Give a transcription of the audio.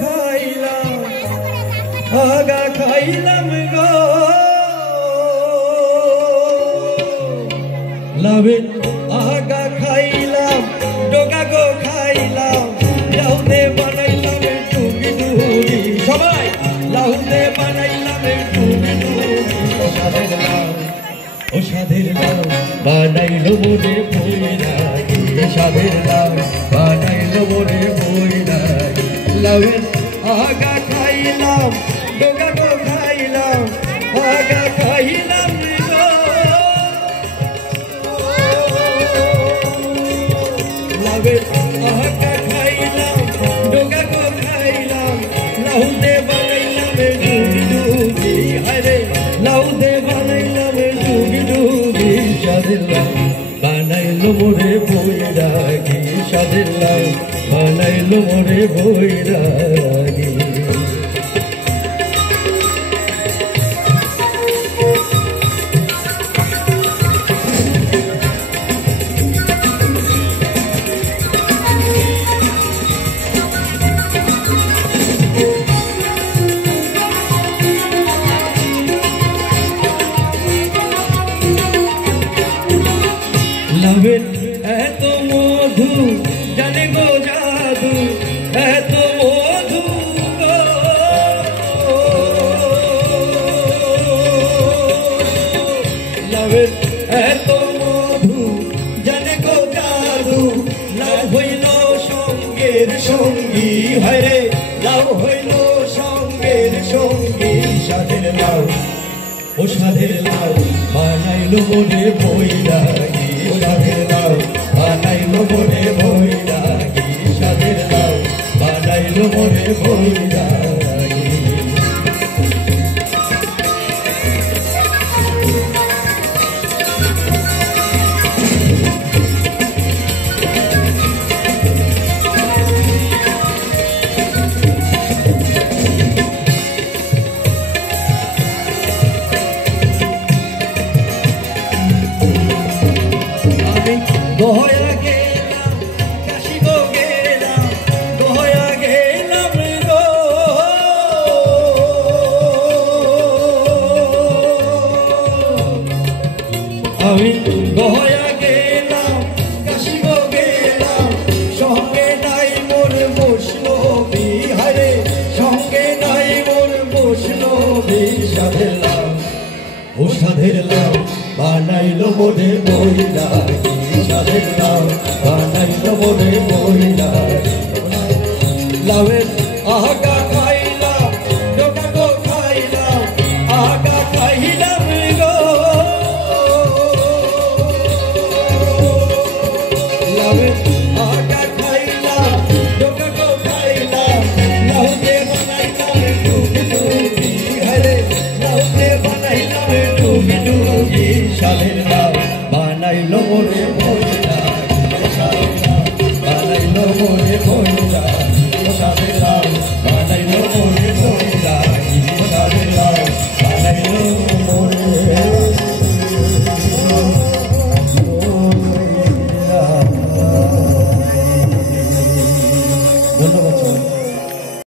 খাইলাম আগা খাইলাম গো লাভে আগা খাইলাম ডোগা গো খাইলাম লাউতে বানাইলাম টুকি টুকি সবাই লাউতে বানাইলাম টুকি টুকি সাধের লাউ বানাইলো মোরে বইরা সাধের লাউ বানাইলো মোরে বইরা লাউয়ের আগা খাইলাম ডোগা গো খাইলাম আগা খাইলাম লাউয়ের আগা খাইলাম ডোগা গো খাইলাম লাউতে বানাইলাম ডুবি ডুবি আরে লাউতে বানাইলাম ডুবি ডুবি সাধের লাউ বানাইলো মোরে বইরাগি সাধের লাউ বানাইলো মোরে বইরাগি লাভের এত মধু জানে গো জাদু এত মধু গো লাভের এত মধু জানে গো জাদু লাভ হইল সঙ্গের সঙ্গী হরে লাভ হইল সঙ্গের সঙ্গী সাধের লাউ ও সাধের লাউ বানাইলো মোরে বইরাগি সাধের লাউ বানাইলো মোরে বইরাগি সাধের লাউ বানাইলো মোরে বইরাগি দহয়া গেলাম কাশি গো গেলাম দহয়া গেলাম গো আমি দহয়া গেলাম কাশি গো গেলাম সঙ্গে নাই মোর বৈষ্ণবী হারে সঙ্গে নাই মোর বৈষ্ণবী সাধের লাউ ও সাধের লাউ বানাইলো মোরে বইরাগি সাধের লাউ বানাইলো মোরে বইরাগি লাউয়ের আগা